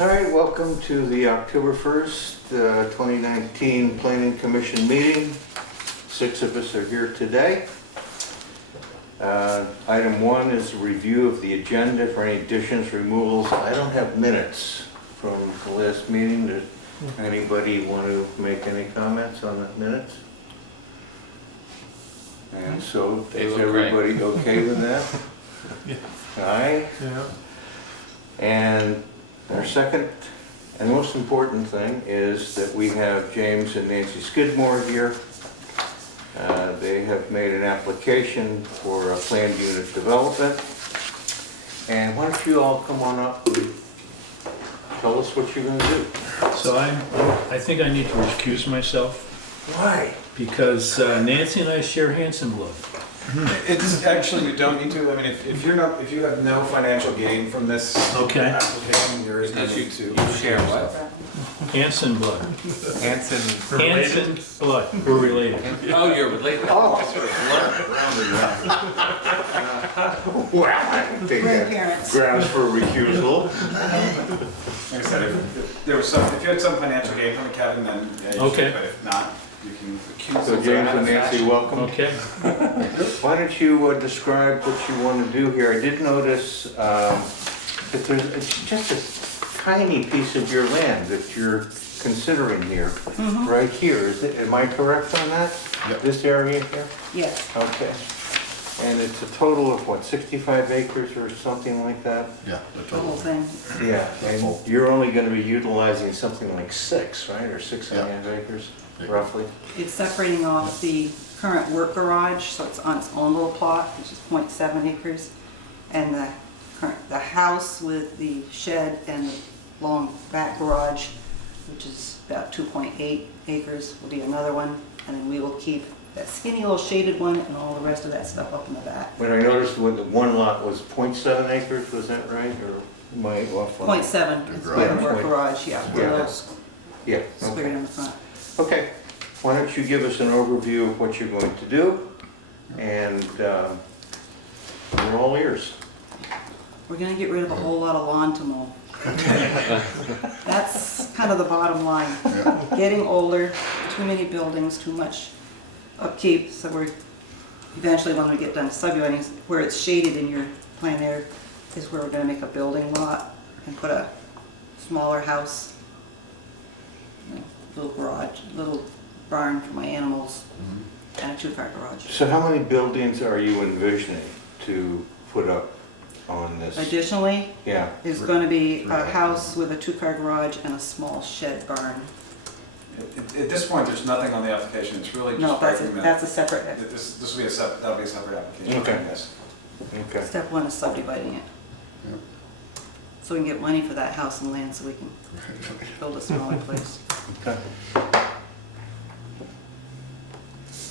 All right, welcome to the October 1st, 2019 Planning Commission meeting. 6 of us are here today. Item 1 is a review of the agenda for any additions, removals. I don't have minutes from the last meeting. Does anybody want to make any comments on the minutes? And so, is everybody okay with that? Yeah. Aye? Yeah. And our second and most important thing is that we have James and Nancy Skidmore here. They have made an application for a planned unit development. And why don't you all come on up and tell us what you're going to do. So I think I need to recuse myself Why? because Nancy and I share Hanson blood. It's actually, you don't need to. I mean, if you have no financial gain from this Okay. application, there is no need to. You share what? Hanson blood. Hanson. Hanson blood. We're related. Oh, you're related. Oh. I sort of blurred. Well, I think that's grounds for recusal. Like I said, if there was if you had some financial gain from it, Kevin, then yeah, you Okay. should, but if not, you can accuse So James and Nancy, welcome. Okay. Why don't you describe what you want to do here? I did notice that it's just a tiny piece of your land that you're considering here, right here. Am I correct on that? Yep. This area here? Yes, Okay. And it's a total of what, 65 acres or something like that? Yeah, the the whole total. thing. Yeah, and you're only going to be utilizing something like 6, right? Or 6.5 acres, roughly? It's separating off the current work garage, so it's on its own little plot, which is 0.7 acres. And the house with the shed and the long back garage, which is about 2.8 acres, will be another one. And then we will keep that skinny little shaded one and all the rest of that stuff up in the back. When I noticed when the one lot was 0.7 acres, was that right? Or am I off on that? 0.7 is The where the garage. work garage, yeah, where Yeah. those Yeah, squared okay. in the front. Okay, why don't you give us an overview of what you're going to do? And we're all ears. We're gonna get rid of a whole lot of lawn to mow. That's kind of the bottom line. Yeah. Getting older, too many buildings, too much upkeep, so we're, eventually when we get done subdividing, where it's shaded in your plan there, is where we're gonna make a building lot and put a smaller house, little garage, little barn for my animals, and a 2-car garage. So how many buildings are you envisioning to put up on this? Additionally, Yeah, is gonna be a house with a 2-car garage and a small shed barn. At this point, there's nothing on the application. It's really No, just that's breaking that's a separate, This will be that'll be a separate application. Okay. Yes. okay. step 1 is subdividing it. Yep. So we can get money for that house and land so we can build a smaller place. Okay.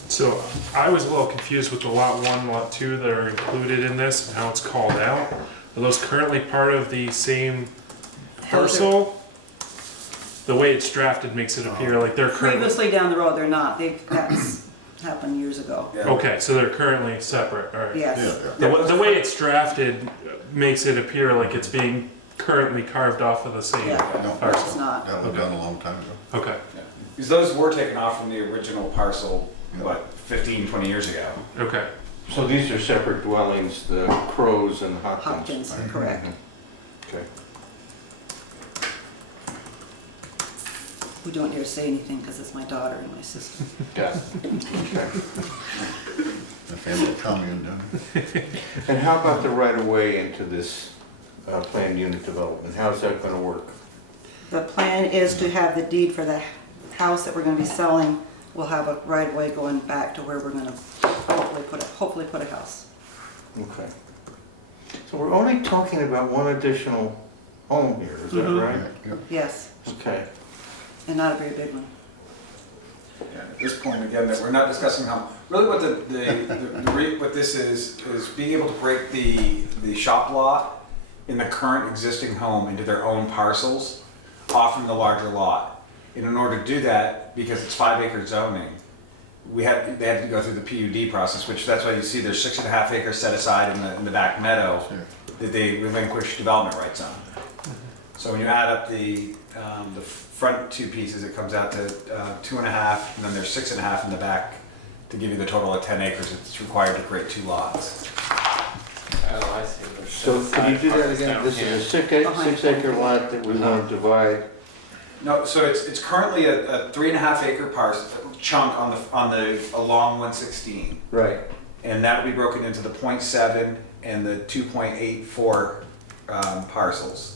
So I was a little confused with the lot 1, lot 2 that are included in this and how it's called out. Are those currently part of the same parcel? The way it's drafted makes it appear like they're currently... Previously down the road, they're not. That's happened years ago. Yeah. Okay, so they're currently separate, all right. Yes. The way it's drafted makes it appear like it's being currently carved off of the same Yeah, No, it's parcel. not. that was done a long time ago. Okay, Yeah. Because those were taken off from the original parcel, what, 15, 20 years ago. okay. So these are separate dwellings, the Crows and Hopkins? Hopkins, correct. Okay. We don't dare say anything because it's my daughter and my sister. Got it. Okay. The family commune done. And how about the right-of-way into this planned unit development? How's that going to work? The plan is to have the deed for the house that we're going to be selling. We'll have a right of way going back to where we're going to hopefully put a house. Okay. So we're only talking about one additional home here, is that right? Yep. Yes, Okay. and not a very big one. Yeah, at this point, again, that we're not discussing how, really what what this is being able to break the shop lot in the current existing home into their own parcels off from the larger lot. And in order to do that, because it's 5-acre zoning, they had to go through the PUD process, which that's why you see there's 6.5 acres set aside in the back meadow Sure. that they relinquish development rights on. So when you add up the front two pieces, it comes out to 2.5, and then there's 6.5 in the back to give you the total of 10 acres. It's required to create 2 lots. Oh, I see. There's So set could you do aside that parts again? down This here. is a 6 acre lot that we want to divide. No, so it's currently a 3.5 acre parcel chunk on the along 116, Right. and that will be broken into the 0.7 and the 2.84 parcels.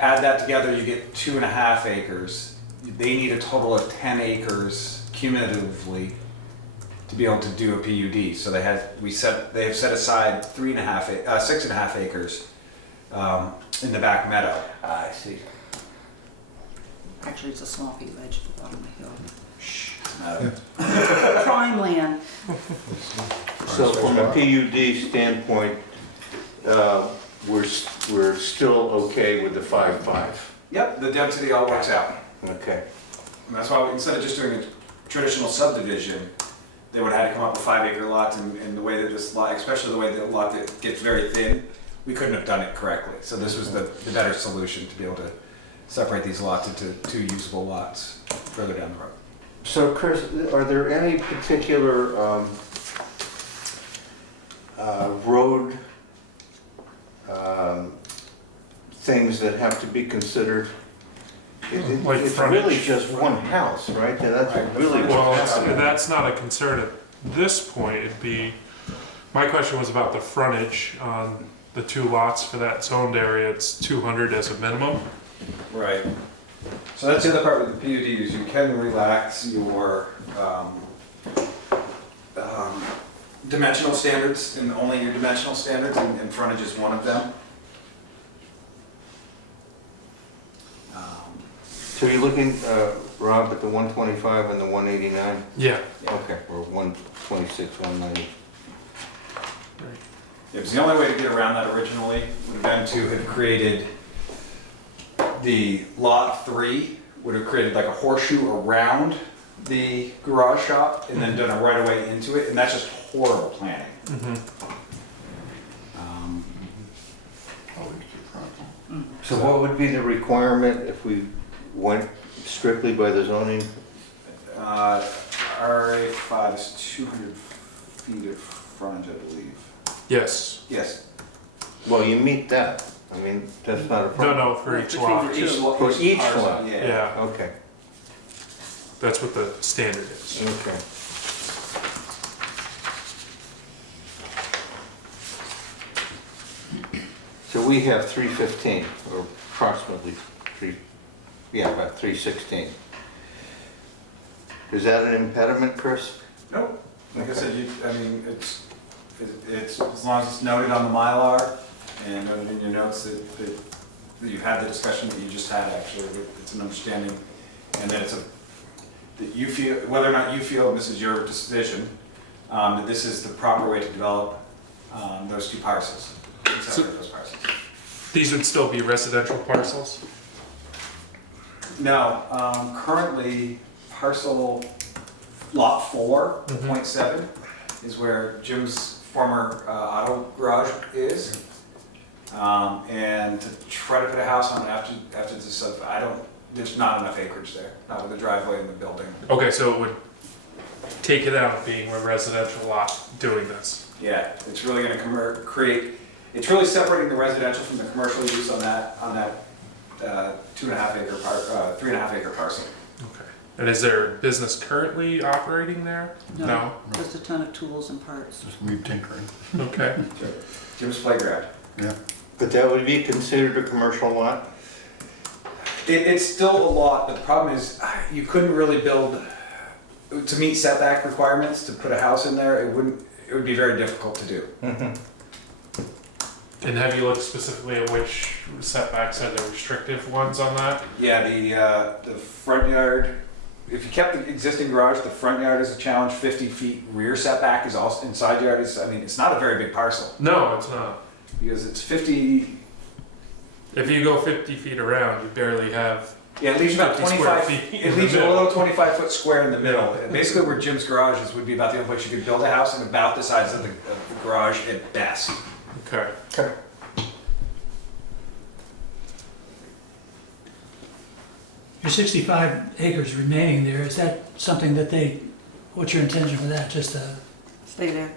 Add that together, you get 2.5 acres. They need a total of 10 acres cumulatively to be able to do a PUD. So they have set aside 6.5 acres in the back meadow. I see. Actually, it's a swampy ledge at the bottom of the hill. Uh, Prime land. So from a PUD standpoint, we're still okay with the 5.5. Yep, the density all works out. Okay. And that's why instead of just doing a traditional subdivision, they would have had to come up with 5 acre lots, and the way that this lot, especially the way that lot that gets very thin, we couldn't have done it correctly. So this was the better solution to be able to separate these lots into 2 usable lots further down the road. So Chris, are there any particular road things that have to be considered? Like It's frontage? really just one house, right? And that's Right. really Well, what's happening. that's not a concern at this point. It'd be, my question was about the frontage on the 2 lots for that zoned area. It's 200 as a minimum. Right. So that's the other part with the PUD is you can relax your dimensional standards, and only your dimensional standards, and frontage is one of them. So you're looking, Rob, at the 125 and the 189? Yeah. Okay, or 126, 190. Yeah, because the only way to get around that originally would have been to have created the lot 3, would have created like a horseshoe around the garage shop and then done a right of way into it, and that's just horrible planning. So what would be the requirement if we went strictly by the zoning? RA5 is 200 feet of frontage, I believe. Yes. Yes. Well, you meet that. I mean, that's not a No, problem. no, for each Between lot. the two. For each parcel, lot. Yeah. Yeah, Okay, that's what the standard is. okay. So we have 315, or approximately about 316. Is that an impediment, Chris? Nope. Like I said, it's as long as it's noted on the Mylar and noted in your notes that you had the discussion that you just had, actually, that it's an understanding, and that that you feel, whether or not you feel, and this is your decision, that this is the proper way to develop those 2 parcels, separate those parcels. These would still be residential parcels? No, currently parcel lot 4, 0.7, is where Jim's former auto garage is. And to try to put a house on it after this sub, there's not enough acreage there, not with the driveway and the building. Okay, so it would take it out of being a residential lot doing this. Yeah, it's really gonna it's really separating the residential from the commercial use on that 3.5 acre parcel. Okay. And is there business currently operating there? No? Just a ton of tools and parts. Just leave tinkering. Okay. Jim's playground. Yeah. But that would be considered a commercial lot? It's still a lot, but the problem is you couldn't really build, to meet setback requirements, to put a house in there, it would be very difficult to do. And have you looked specifically at which setbacks are the restrictive ones on that? Yeah, the front yard, if you kept the existing garage, the front yard is a challenge, 50 feet rear setback is also, and side yard is, it's not a very big parcel, No, it's not. because it's 50, If you go 50 feet around, you barely have. yeah, it leaves you about 50 square 25, feet it in the leaves you a middle. little 25-foot square in the middle. Basically where Jim's garage is would be about the only place you could build a house, and about the size of the garage at best. Okay. Okay. Your 65 acres remaining there, is that something that what's your intention for that? Just a Stay there.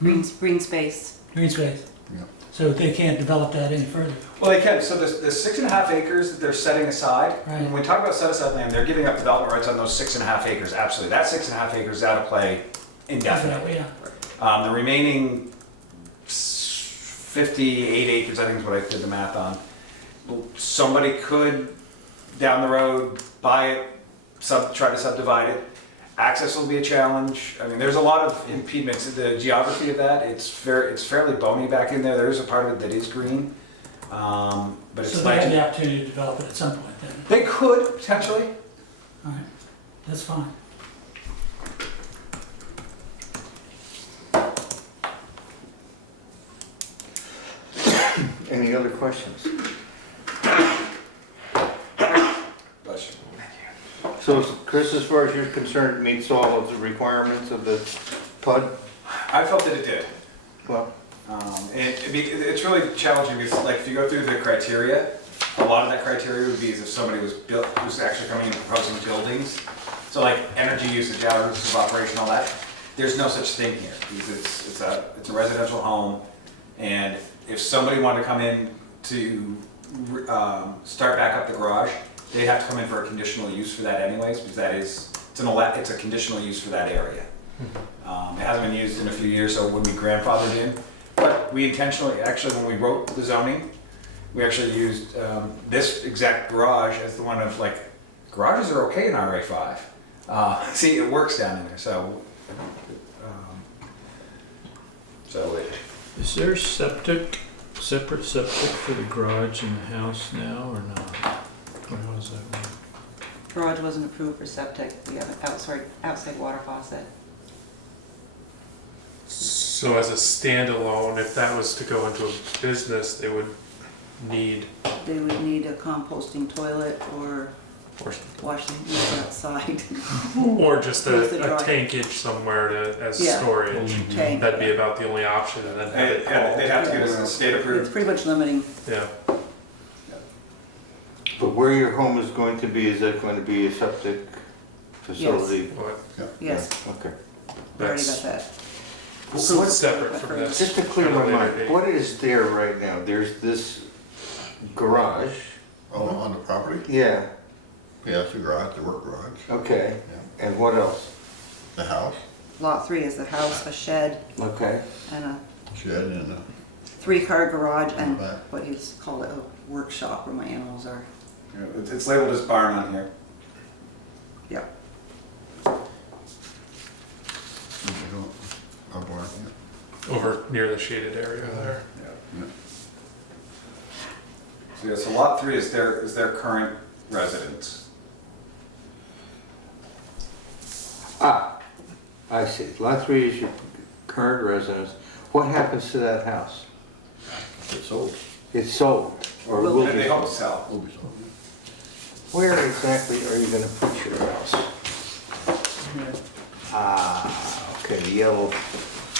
Green space. green space? Yeah. So they can't develop that any further? Well, they can, so the 6.5 acres that they're setting aside, Right. when we talk about set aside land, they're giving up development rights on those 6.5 acres, absolutely. That 6.5 acres is out of play indefinitely. Yeah. The remaining 58 acres, I think is what I did the math on. Somebody could, down the road, buy it, try to subdivide it. Access will be a challenge. I mean, there's a lot of impediments. The geography of that, it's fairly bony back in there. There is a part of it that is green. But it's So they have like, the opportunity to develop it at some point then? they could, potentially. All right, that's fine. Any other questions? Bless you. So Chris, as far as you're concerned, it meets all of the requirements of the PUD? I felt that it did. Well, It's really challenging because, like, if you go through the criteria, a lot of that criteria would be as if somebody was actually coming in and proposing buildings. So, like, energy usage, hours of operation, all that. There's no such thing here because it's a residential home, and if somebody wanted to come in to start back up the garage, they'd have to come in for a conditional use for that anyways, because it's a conditional use for that area. It hasn't been used in a few years, so when we grandfathered in, but we intentionally, actually, when we wrote the zoning, we actually used this exact garage as the one of, like, garages are okay in RA5. See, it works down in there, so. Is there separate septic for the garage in the house now or not? Or how does that work? Garage wasn't approved for septic. We have an outside water faucet. So as a standalone, if that was to go into a business, they would need, They would need a composting toilet or washing outside. or just With the a dry- tankage somewhere as Yeah. storage. Tank. That'd be about the only option, and then have it And they'd have to get a state It's approved. pretty much limiting. yeah. but where your home is going to be, is that going to be a septic facility? What- Yes, Yeah, okay. we already That's got that. what's separate from this. Just to clear my At a later mind, date. what is there right now? There's this garage, Oh, on the property? yeah, Yeah, it's a garage, the work garage. okay, Yeah. and what else? The house, Lot 3 is the house, a shed, Okay, and a shed, and 3-car garage, and Back. what he's called a workshop where my animals are. It's labeled as barn on here. Yeah. a barn, Over near the shaded area there. yeah. So, yeah, so lot 3 is their current residence. I see. Lot 3 is your current residence. What happens to that house? It's sold, It's sold, or Will will And be they hope to sold? sell. will be sold. Where exactly are you gonna put your house? Okay, the yellow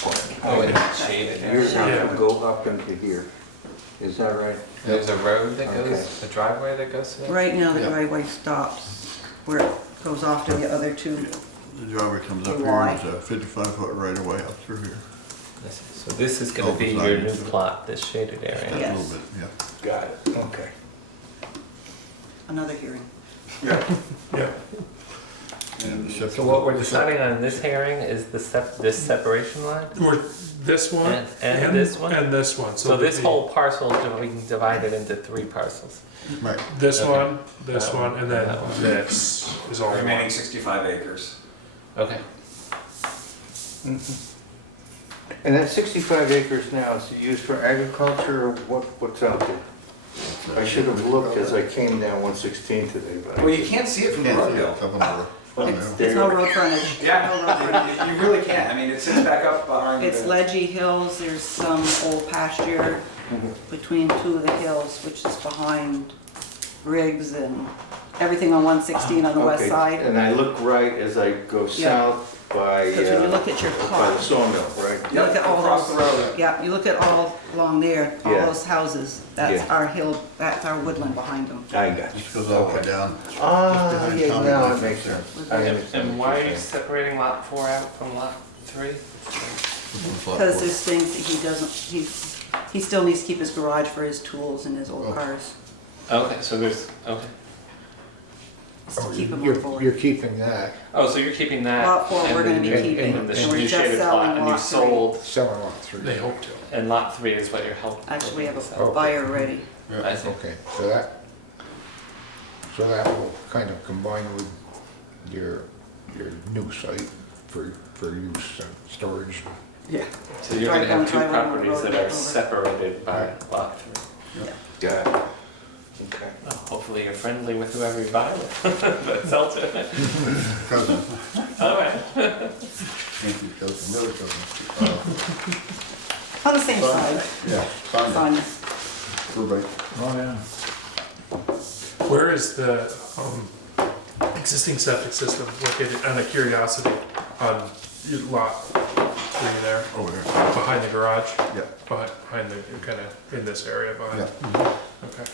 part. Oh, it's shaded. You're Yeah. gonna go up into here. Is that right? There's a road that Okay. goes, a driveway that goes to that? Right now, the Yeah. driveway stops where it goes off to the other two. The driveway comes up Why? here, it's a 55-foot right of way up through here. So this is gonna be your new plot, this shaded Just area. a Yes. little bit, yeah. Got it, okay. Another hearing. Yeah. Yeah. And the septic- So what we're deciding on this hearing is this separation line? Or this one. And this one? And this one. So this the- whole parcel is being divided into 3 parcels. Right, This Okay. one, this That one, and then that one. this is all Remaining one. 65 acres. Okay. And that 65 acres now is used for agriculture, or what's out there? I should have looked as I came down 116 today, but I Well, you can't see it from the can't road see it, hill. it's up on the road. It's no road frontage. No road frontage. Yeah, you really can't. I mean, it sits back up behind. It's the- ledgy hills, there's some old pasture between two of the hills, which is behind Riggs and everything on 116 on the west Okay, side. And I look right as I go Yeah. south, by, Because when you look at your by the plot, sawmill, right? you look at all across those, the road. yeah, you look at all along there, all Yeah. those houses, that's Yeah. our hill, that's our woodland behind them. I got you. This goes all the way down. Ah, behind yeah, Tommy now it Life makes there. sense. I understand And what why you're are you saying. separating lot 4 out from lot 3? Because there's things that he doesn't, he still needs to keep his garage for his tools and his old Oh. cars, Okay, so there's, okay. just to keep them on You're board. keeping that, Oh, so you're keeping that? Lot 4 we're gonna be and- keeping, And the and we're new just shaded plot, selling and you lot 3. sold, selling lot 3. They hope to. and lot 3 is what you're helping. Actually, we have Oh. a buyer ready. I see. Okay, so that will kind of combine with your new site for use and storage. Yeah. So you're gonna Drive have two down, drive on the properties road that and are over. separated by lot 3. Got it. Okay. Well, hopefully you're friendly with whoever you buy with, but sell to. Cousin, All right. Nancy's cousin, the other cousin. On the same side, Yeah, Sonia, Sonia. Burbank. Oh, yeah. Where is the existing septic system located, on a curiosity, on your lot 3 there, Over there. behind the garage? Yeah. Behind the, kind of in this area behind? Yeah. Okay.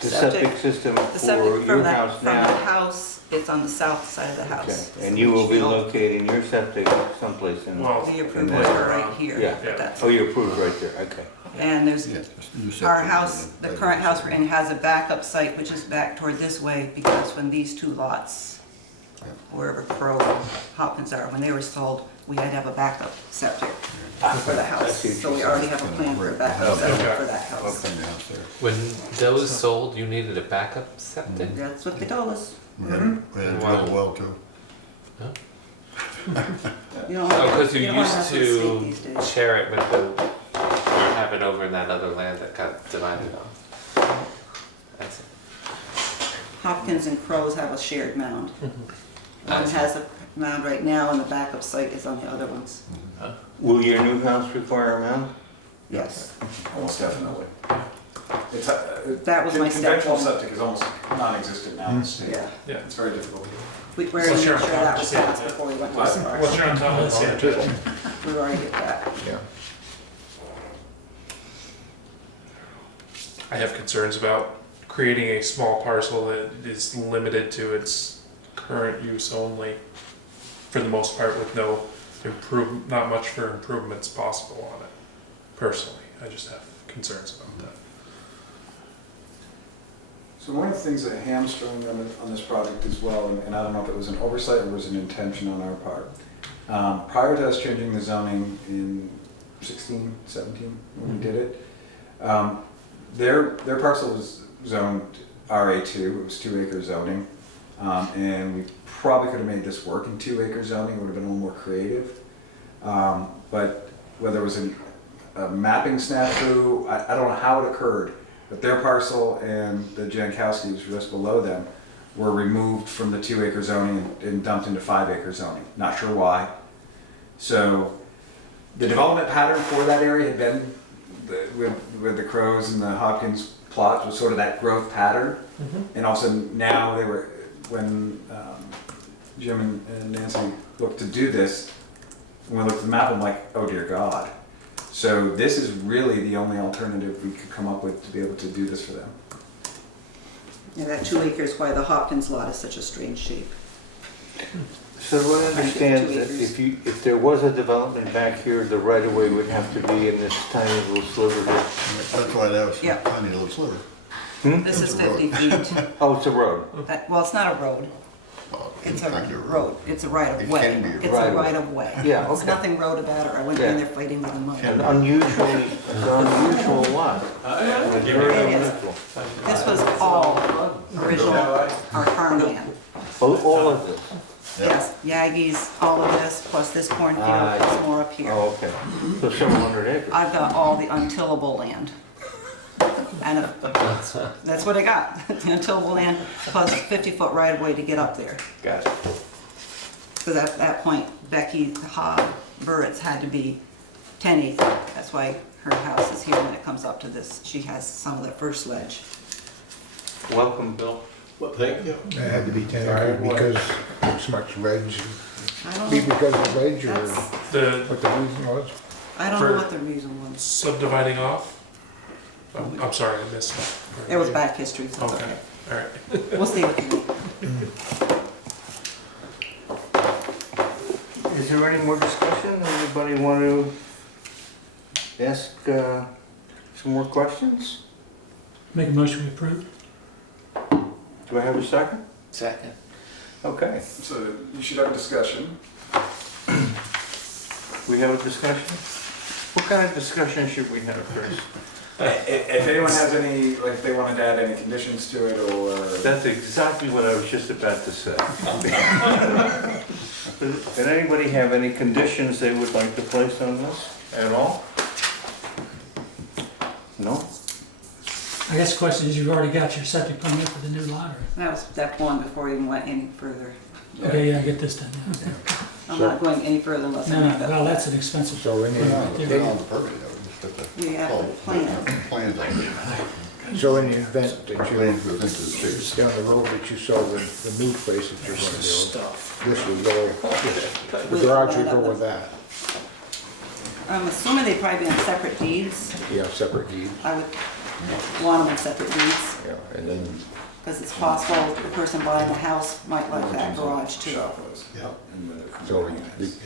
The Septic- septic system The for septic your from the, house from the now? house, it's on the south side of the house. Okay, and you will be Field. locating your septic someplace in, Well, We in approved that it area. right here. Yeah. but that's- Oh, you approved right there, okay. And there's, Yeah, just new septic our house, and the then- current house we're in has a backup site, which is back toward this way, because when these two lots, wherever Crow and Hopkins are, when they were sold, we had to have a backup septic for the house. see what So we you're already have a plan for a backup Okay. septic for that house. In the house there. When those sold, you needed a backup septic? That's what they told us. We had to drill a well too. You don't Oh, because you don't wanna used mess with the state these to days. share it with the, or have it over in that other land that got divided off. I see. Hopkins and Crows have a shared mound. I One see. has a mound right now, and the backup site is on the other ones. Will your new house require a mound? Yes. Almost definitely. It's, That was my conventional step. septic is almost non-existent now in the state. Yeah. Yeah. It's very difficult. We were Well, gonna make sure, sure that was yeah. passed before we went to What? the park. Once you're on top of this, yeah, just, We already did that. Yeah. I have concerns about creating a small parcel that is limited to its current use only, for the most part, with no not much for improvements possible on it. Personally, I just have concerns about that. So one of the things that hamstrung on this project as well, and I don't know if it was an oversight or was an intention on our part, prior to us changing the zoning in 16, 17, when we did it, their parcel was zoned RA2, it was 2-acre zoning, and we probably could have made this work in 2-acre zoning, it would have been a little more creative. But whether it was a mapping snafu, I don't know how it occurred, but their parcel and the Jankowski's just below them were removed from the 2-acre zoning and dumped into 5-acre zoning. Not sure why. So the development pattern for that area had been with the Crows and the Hopkins plots was sort of that growth pattern. And also now they were, when Jim and Nancy looked to do this, when we looked at the map, I'm like, oh dear God. So this is really the only alternative we could come up with to be able to do this for them. Yeah, that 2 acres, why the Hopkins lot is such a strange shape. So do I understand 2 that acres. if there was a development back here, the right of way would have to be in this tiny little sliver here? That's why that was Yeah. a tiny little sliver. This is It's a road. 50 feet. Oh, it's a road. Well, it's not a road. Well, It's a kind of road. It's a right of way. It can be a It's a right-of-way. right of way. Yeah, There's okay. nothing road about it. I went in there fighting with the mud. An unusual lot. It's very It is. unusual. This was all original, our farmland. All of this? Yes, Yaggies, all of this, plus this cornfield, Ah, I plus see. more up here. Oh, okay. So several hundred acres. I've got all the untillable land. And that's what I got, the untillable land, plus 50-foot right of way to get up there. Gotcha. Because at that point, Becky Burritt's had to be 10 acres. That's why her house is here when it comes up to this. She has some of the first ledge. Welcome, Bill. It had to be 10 acres because it's much ledge. I don't Be know. because of age or That's, The what the reason was? I don't For- know what the reason was. subdividing off? Oh, I'm sorry, I missed that. It was back history, so it's Okay, okay. all right. We'll stay with you. Is there any more discussion? Anybody want to ask some more questions? Make a motion to approve? Do I have a second? Second. Okay, So you should have a discussion. we have a discussion? What kind of discussion should we have first? If anyone has any, like, if they wanted to add any conditions to it, or... That's exactly what I was just about to say. Did anybody have any conditions they would like to place on this at all? No? I guess the question is, you've already got your septic permit for the new lot, or? That was step one before we even went any further. Okay, yeah, get this done. Yeah. I'm not going any further unless I No, make no, that. well, that's an expensive. So in permit the, right They're there. on the permit, though, just put the. We have the plan. Plans on it. so in the event that Plans you, goes into the state. down the road that you saw the new place that you're gonna build, Stuff. this would go, the garage would go with that. I'm assuming they'd probably be on separate deeds. Yeah, separate deed, I would want them in separate deeds, yeah, and then, because it's possible the person buying the house might like that garage too. Shop was. Yeah. so.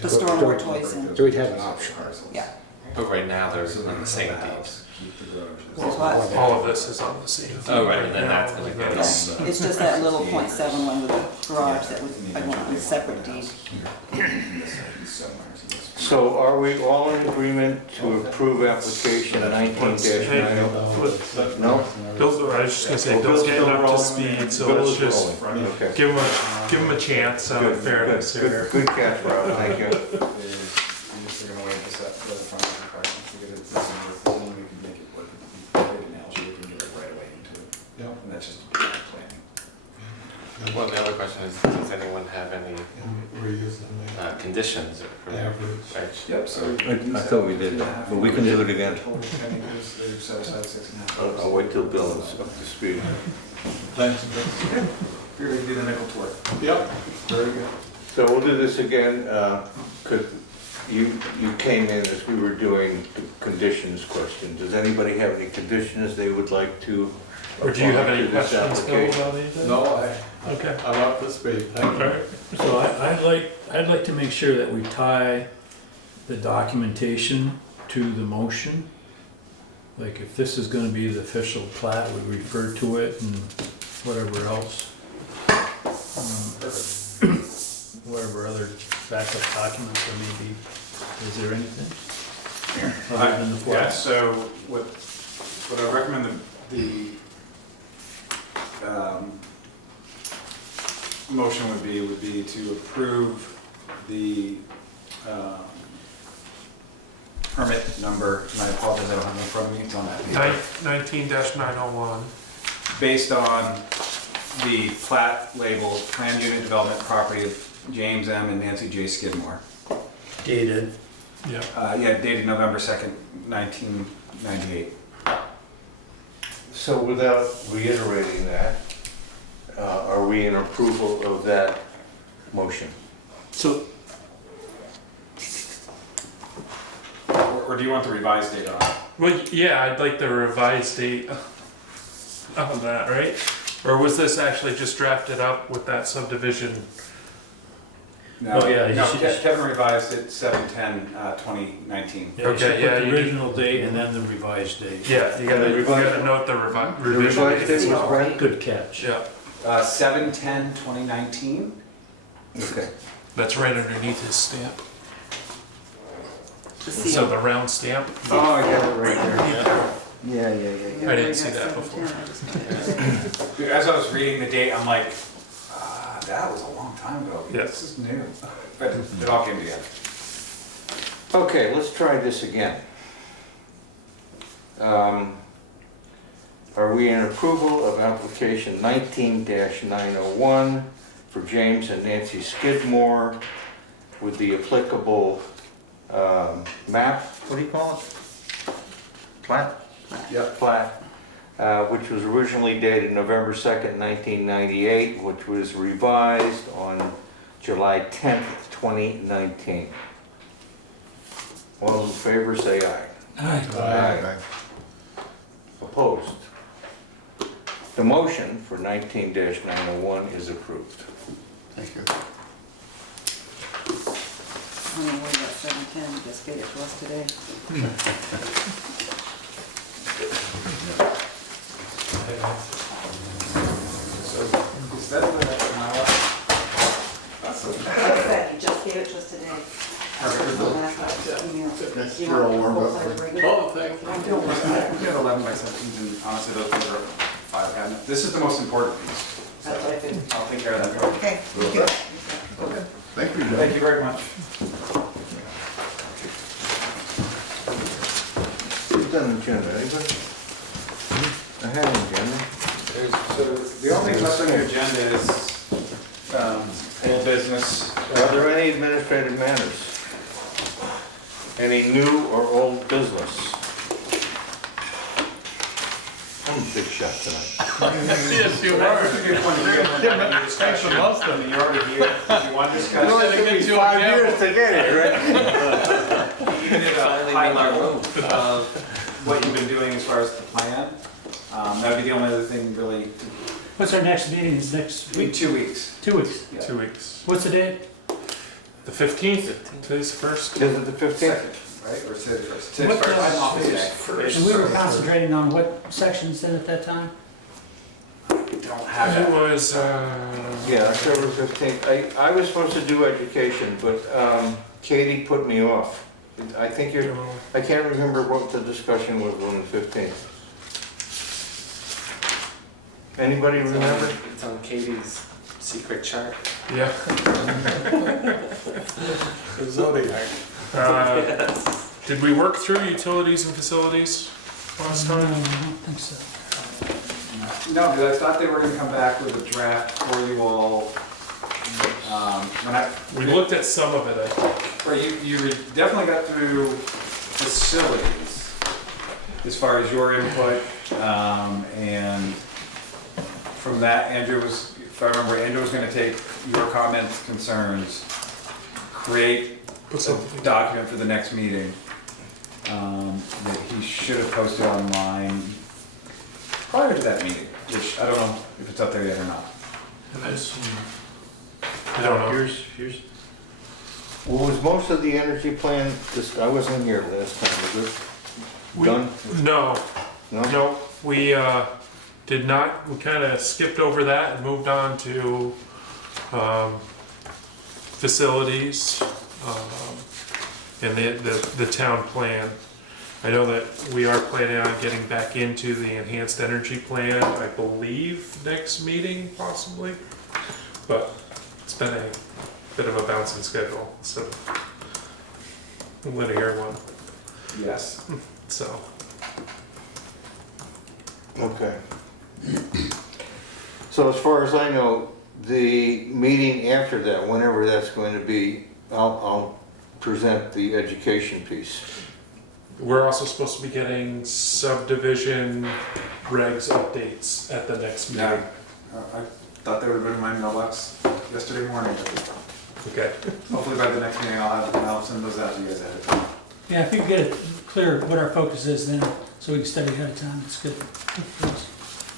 To store more toys in. So we'd have an option. Yeah. But right now they're on the same deeds. There's what? All of this is on the same. Oh, right, and then now, that's gonna go like down. this. It's just that little .7 one with the garage that would, I want on a separate deed. So are we all in agreement to approve application 19-90? No? Bill's, I was just gonna say, Oh, Bill's getting still up to rolling. speed, so Bill let's is just rolling. Okay. give him a chance out of fairness Good, here. good catch, Rob, thank you. Is, I'm just gonna wait this up for the front of the car, once we get it, we can make it work. Great analogy, we can get it right away into it. Yeah. And that's just planning. Well, the other question is, does anyone have any conditions for their, right? Yep, so. I thought we did that, but we can do it again. Total 10 acres, they've set aside 6.5. I'll wait till Bill is up to speed. Thanks. Here, we can do the nickel tour. Yep. Very good. So we'll do this again, because you came in as we were doing the conditions question. Does anybody have any conditions they would like to? Or do you have apply any to this questions, Bill, application? about anything? No, Okay. I'm up to speed, thank you. Alright. So I'd like to make sure that we tie the documentation to the motion. Like if this is gonna be the official plat, we refer to it and whatever else. Whatever other backup documents there may be. Is there anything? Other than the Yeah, plat? so what I recommend the motion would be to approve the permit number, and I apologize, I don't have it in front of me, it's on that paper. 19-901. Based on the plat labeled Planned Unit Development Property of James M. and Nancy J. Skidmore. Dated. Yeah. Yeah, dated November 2nd, 1998. So without reiterating that, are we in approval of that motion? So, Or do you want the revised date on it? well, yeah, I'd like the revised date on that, right? Or was this actually just drafted up with that subdivision? No, Oh, yeah, no, you should- Kevin revised it 7/10/2019. Yeah, you should Okay, yeah, put the you- original date and then the revised date. Yeah, you gotta note the revision revised date. date was when? Good catch. Yeah, 7/10/2019. Okay. that's right underneath his stamp. The So seal. the round stamp. Oh, I got it right there. Yeah. I didn't see that before. Dude, as I was reading the date, I'm like, that was a long time ago. Yeah. This is new. But it all came together. Okay, let's try this again. Are we in approval of application 19-901 for James and Nancy Skidmore with the applicable map, what do you call it? Plat? Yep. Plat, which was originally dated November 2nd, 1998, which was revised on July 10th, 2019. All those in favor say aye. All right. Aye. Opposed? The motion for 19-901 is approved. Thank you. I don't know where that 710, you just gave it to us today. So, is that the, that's Like I said, you just gave it to us today. That's still warmed up. Oh, thank you. I'm doing We it. have 11 by 17s, and honestly, those are file cabinet. This is the most important piece. So That's what I figured. I'll take care of that. Okay, thank you. Thank you, Thank Joe. you very much. Who's done the agenda, anybody? I have an agenda. So the only thing left on your agenda is old business. Are there any administrative matters? Any new or old business? I'm a big shot tonight. Yes, you That's a good point. We have Thanks for most of them. You're already here. You want to It discuss? only took me 5 years to get here, right? You did a Finally high made my level move. of what you've been doing as far as the plan. That'd be the only other thing really, What's our next meeting? Is next week? 2 weeks. 2 weeks. Yeah. 2 weeks. What's the date? The 15th, today's the first. Is it the 15th? Second, right? Or today's first? Today's What first. does- I'm off today. And we were concentrating on what sections then at that time? Don't have It it. was, Yeah, October 15th. I was supposed to do education, but Katie put me off. I think you're, I can't remember what the discussion was on the 15th. Anybody remember? It's on Katie's secret chart. yeah. Did we work through utilities and facilities last I time? don't think so. No, because I thought they were gonna come back with a draft for you all. When I, We looked at some of it, I think. Right, you definitely got through facilities as far as your input, and from that, Andrew was, if I remember, Andrew was gonna take your comments, concerns, create Put a something. document for the next meeting, that he should have posted online prior to that meeting, which I don't know if it's up there yet or not. I don't know. Here's, Well, was most of the energy plan, just, I wasn't here last time, was it We- done? No, No? no, we did not, we kind of skipped over that and moved on to facilities and the town plan. I know that we are planning on getting back into the enhanced energy plan, I believe, next meeting possibly. But it's been a bit of a bouncing schedule, so we'll let it hear one, Yes. so. Okay. So as far as I know, the meeting after that, whenever that's going to be, I'll present the education piece. We're also supposed to be getting subdivision regs updates at the next Yeah, meeting. I thought they would have been in my mailbox yesterday morning, but Okay. hopefully by the next meeting I'll send those out to you guys ahead of time. Yeah, if you can get it clear what our focus is then, so we can study ahead of time, it's good.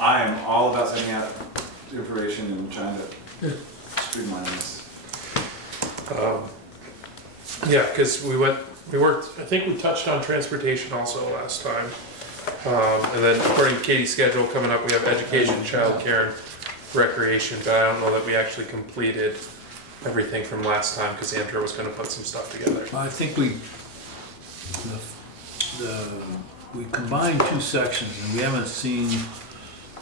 I am all about sending out information and trying to Good. streamline this. Yeah, because we worked, I think we touched on transportation also last time. And then according to Katie's schedule coming up, we have education, childcare, and recreation, but I don't know that we actually completed everything from last time because Andrew was gonna put some stuff together. I think we combined two sections and we haven't seen,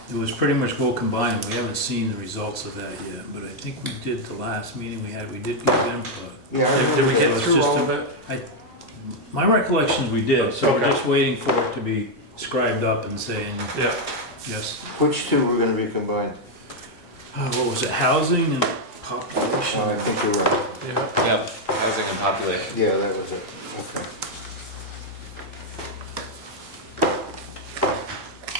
it was pretty much both combined, we haven't seen the results of that yet, but I think we did the last meeting we had, we did give input. Yeah, I Did we remember get that. it's through just all a- of it? My recollection is we did, so we're Okay. just waiting for it to be scribed up and saying, Yeah. yes. Which two were gonna be combined? What was it, housing and population? Oh, I think you're right. Yeah. Yep, housing and population. Yeah, that was it. Okay.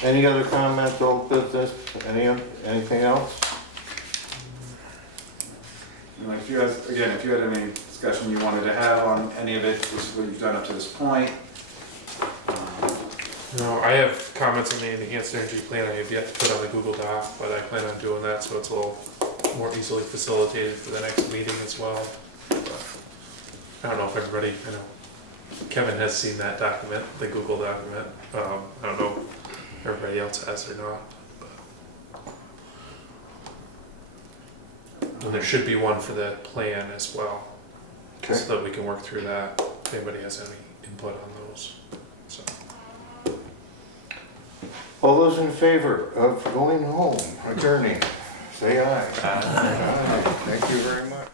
Any other comments, old business, anything else? Like if you guys, again, if you had any discussion you wanted to have on any of it, this is what you've done up to this point. No, I have comments on the enhanced energy plan I have yet to put on the Google Doc, but I plan on doing that so it's a little more easily facilitated for the next meeting as well. But I don't know if everybody, I know Kevin has seen that document, the Google document. I don't know if everybody else has or not. And there should be one for the plan as well, Okay. so that we can work through that, if anybody has any input on those, so. All those in favor of going home, adjourning, say aye. Uh, Aye. Thank you very much.